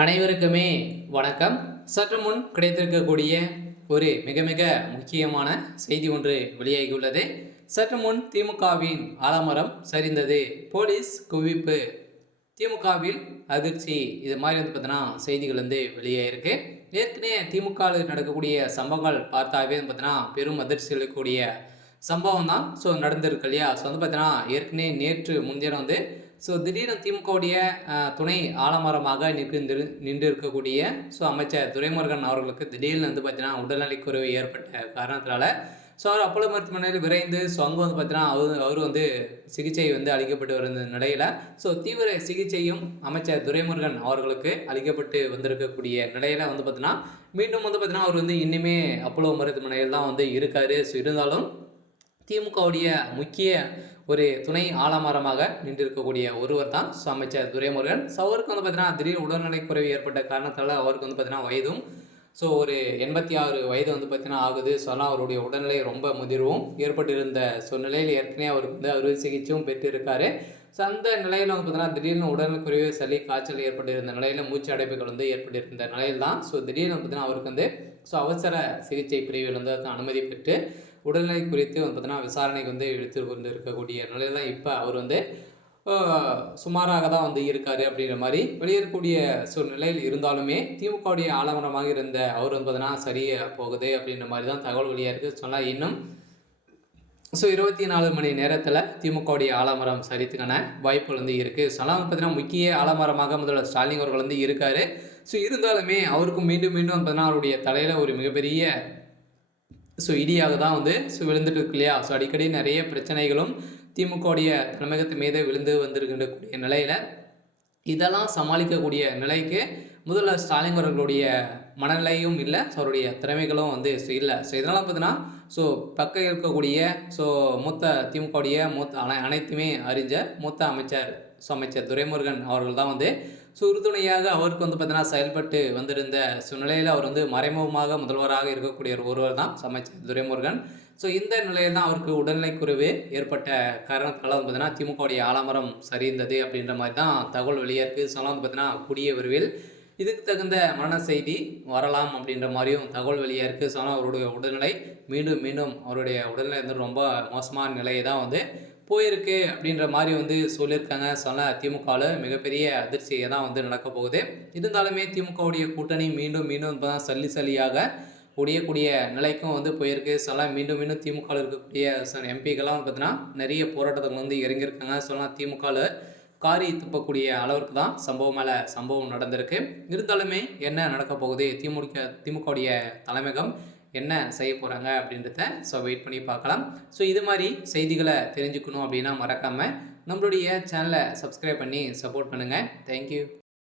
அனைவருக்குமே வணக்கம். சற்று முன் கிடைத்திருக்கக்கூடிய ஒரு மிக மிக முக்கியமான செய்தி ஒன்று வெளியாகியுள்ளது. சற்று முன் திமுகவின் ஆலமரம் சரிந்தது, போலீஸ் குவிப்பு, திமுகவில் அதிர்ச்சி, இது மாதிரி பார்த்தீங்கன்னா செய்திகள் வெளியாகிருக்கு. ஏற்கனவே திமுகவில் நடக்கக்கூடிய சம்பவங்கள் பார்த்தாவே பார்த்தீங்கன்னா பெரும் அதிர்ச்சி அளிக்கக்கூடிய சம்பவம் தான் நடந்திருக்கு இல்லையா. பார்த்தீங்கன்னா ஏற்கனவே நேற்று முன்தினம் திடீர்னு திமுகவுடைய துணை ஆலமரமாக நின்று இருக்கக்கூடிய அமைச்சர் துரைமுருகன் அவர்களுக்கு திடீர்னு பார்த்தீங்கன்னா உடல்நலிக்குறைவு ஏற்பட்ட காரணத்தினால அவர் அப்போலோ மருத்துவமனையில் விரைந்து அங்கே பார்த்தீங்கன்னா அவர் சிகிச்சை அளிக்கப்பட்டு வந்த நிலையில் தீவிர சிகிச்சையும் அமைச்சர் துரைமுருகன் அவர்களுக்கு அளிக்கப்பட்டு வந்திருக்கக்கூடிய நிலையில் பார்த்தீங்கன்னா மீண்டும் பார்த்தீங்கன்னா அவர் இன்னுமே அப்போலோ மருத்துவமனையில் தான் இருக்காரு. இருந்தாலும் திமுகவுடைய முக்கிய ஒரு துணை ஆலமரமாக நின்றிருக்கக்கூடிய ஒருவர் தான் அமைச்சர் துரைமுருகன். அவருக்கு பார்த்தீங்கன்னா திடீர் உடல்நலைக்குறைவு ஏற்பட்ட காரணத்தால் அவருக்கு பார்த்தீங்கன்னா வயதும் ஒரு 86 வயது பார்த்தீங்கன்னா ஆகுது. அவருடைய உடல்நிலை ரொம்ப முதிர்வும் ஏற்பட்டிருந்த நிலையில் ஏற்கனவே அவருக்கு அறுவை சிகிச்சையும் பெற்றிருக்காரு. அந்த நிலையில் பார்த்தீங்கன்னா திடீர்னு உடல்குறைவு, சளி, காய்ச்சல் ஏற்பட்டிருந்த நிலையில் மூச்சு அடைப்புகள் ஏற்பட்டிருந்த நிலையில் தான் திடீர்னு பார்த்தீங்கன்னா அவருக்கு அவசர சிகிச்சை பிரிவில் அனுமதி பெற்று உடல்நிலை குறித்து பார்த்தீங்கன்னா விசாரணைக்கு எடுத்து கொண்டு இருக்கக்கூடிய நிலையில் தான் இப்போ அவர் சுமாராக தான் இருக்காரு அப்படிங்கிற மாதிரி வெளியேறக்கூடிய நிலையில் இருந்தாலுமே திமுகவுடைய ஆலமரமாக இருந்த அவர் பார்த்தீங்கன்னா சரியாக போகுது அப்படின்ற மாதிரி தான் தகவல் வெளியாக இருக்குது. சொன்னால் இன்னும் 24 மணி நேரத்தில் திமுகவுடைய ஆலமரம் சரித்துக்கான வாய்ப்புகள் இருக்குது. பார்த்தீங்கன்னா முக்கிய ஆலமரமாக முதல்வர் ஸ்டாலின் அவர்கள் இருக்காரு. இருந்தாலுமே அவருக்கும் மீண்டும் மீண்டும் பார்த்தீங்கன்னா அவருடைய தலையில் ஒரு மிகப்பெரிய இடியாக தான் விழுந்துட்டு இருக்கு இல்லையா. அடிக்கடி நிறைய பிரச்சனைகளும் திமுகவுடைய தலைமையகத்து மீது விழுந்து வந்திருக்கின்றக்கூடிய நிலையில் இதெல்லாம் சமாளிக்கக்கூடிய நிலைக்கு முதல்வர் ஸ்டாலின் அவர்களுடைய மனநிலையும் இல்லை, அவருடைய திறமைகளும் இல்லை. இதனால் பார்த்தீங்கன்னா பக்கம் இருக்கக்கூடிய மூத்த திமுகவுடைய அனைத்துமே அறிஞ்ச மூத்த அமைச்சர் துரைமுருகன் அவர்கள் தான் உறுதுணையாக அவருக்கு பார்த்தீங்கன்னா செயல்பட்டு வந்திருந்த நிலையில் அவர் மறைமுகமாக முதல்வராக இருக்கக்கூடிய ஒருவர் தான் அமைச்சர் துரைமுருகன். இந்த நிலையில் தான் அவருக்கு உடல்நிலைக்குறைவு ஏற்பட்ட காரணத்தால் பார்த்தீங்கன்னா திமுகவுடைய ஆலமரம் சரிந்தது அப்படின்ற மாதிரி தான் தகவல் வெளியே இருக்குது. பார்த்தீங்கன்னா கூடிய விரைவில் இதுக்கு தகுந்த மரண செய்தி வரலாம் அப்படின்ற மாதிரியும் தகவல் வெளியாக இருக்குது. அவருடைய உடல்நிலை மீண்டும் மீண்டும் அவருடைய உடல்நிலை ரொம்ப மோசமான நிலையை தான் போயிருக்கு அப்படின்ற மாதிரி சொல்லியிருக்காங்க. திமுகவில் மிகப்பெரிய அதிர்ச்சியை தான் நடக்க போகுது. இருந்தாலுமே திமுகவுடைய கூட்டணி மீண்டும் மீண்டும் தான் சல்லியாக உடையக்கூடிய நிலைக்கும் போயிருக்கு. மீண்டும் மீண்டும் திமுகவில் இருக்கக்கூடிய எம்பிக்கெல்லாம் பார்த்தீங்கன்னா நிறைய போராட்டத்தில் இறங்கியிருக்காங்க. திமுகவில் காரி துப்பக்கூடிய அளவிற்கு தான் சம்பவம் மேலே சம்பவம் நடந்திருக்கு. இருந்தாலுமே என்ன நடக்க போகுது, திமுகவுடைய தலைமையகம் என்ன செய்ய போகிறாங்க அப்படின்றத வெயிட் பண்ணி பார்க்கலாம். இது மாதிரி செய்திகளை தெரிஞ்சுக்கணும் அப்படின்னா மறக்காமல் நம்மளுடைய சேனலை சப்ஸ்கிரைப் பண்ணி சப்போர்ட் பண்ணுங்கள். தேங்க்யூ.